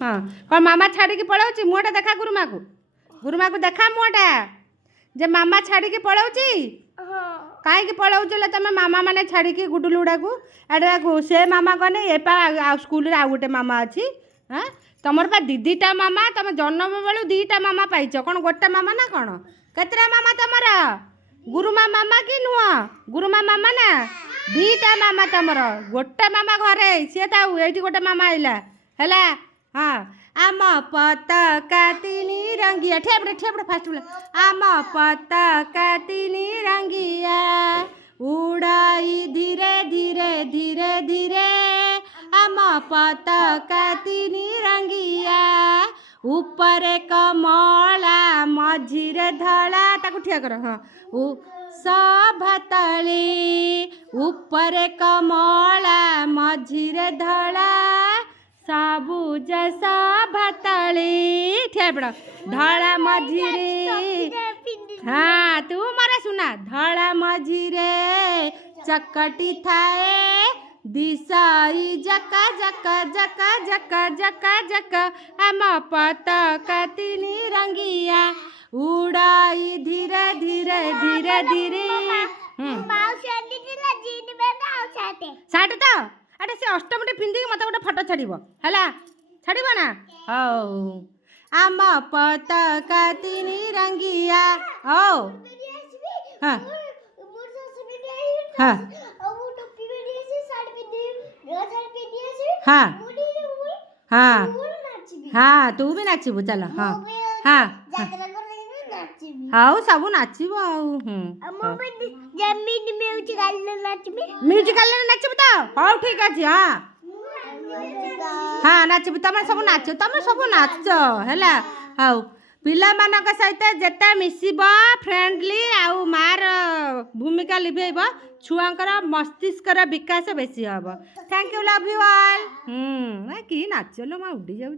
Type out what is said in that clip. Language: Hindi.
हाँ कौन मामा छाड़ी पलाऊँ मुहटा देखा गुरुमा को देखा मुहटा जे मामा छाड़ी पलाऊँ कहीं पलाऊल तुम मामा मैंने छाड़ी गुडुलुड़ा को एडा से मामा कने ए स्कूल आउ गोटे मामा अच्छी हाँ तुम पा दीटा मामा तुम जन्म बेलू दीटा मामा पाइच कौन गोटे मामा ना कौन केतरा मामा तुमर गुरुमा मामा कि नुह गुरुमा मामा ना दीटा मामा तुमर गोटे मामा घरे सी थाऊ ये गोटे मामा आइला है हाँ आम पताका तीन रंगिया ठेपड़े फास्ट बोले आम पताका तीन रंगिया उड़ाई धीरे धीरे धीरे धीरे आम पताका तीन रंगिया ऊपर कमला मझिरे धला ताकू ठिया कर हाँ सभतली ऊपर कमला मझिरे धला सबुज सभतली ठिया पड़ धड़ा मझिरे हाँ तू मारा सुना धड़ा मझिरे चकटी थाए दिशाई जका जका जका जका जका जका आम पताका तीन रंगिया उड़ाई धीरे धीरे धीरे धीरे साठ तो अरे से अष्टमी पिंधि मत गोटे फटो छाड़ है छाड़ ना हौ आम पताका तीन रंगिया हौ हाँ हाँ हाँ हाँ हाँ तू भी नाचबू चल हाँ हाँ हाँ सब नाचब म्यूजिकाल नाचबू तो हौ ठीक अच्छे हाँ हाँ नाचबू तुम सब नाच तुम सब नाच है हौ पिला मानक सहित जेते मिसिब फ्रेंडली आउ मार भूमिका लिभेब छुआंकर मस्तिष्कर विकास बेसी हम thank you love you all कि नाच लो मैं उड़ी जाऊँ।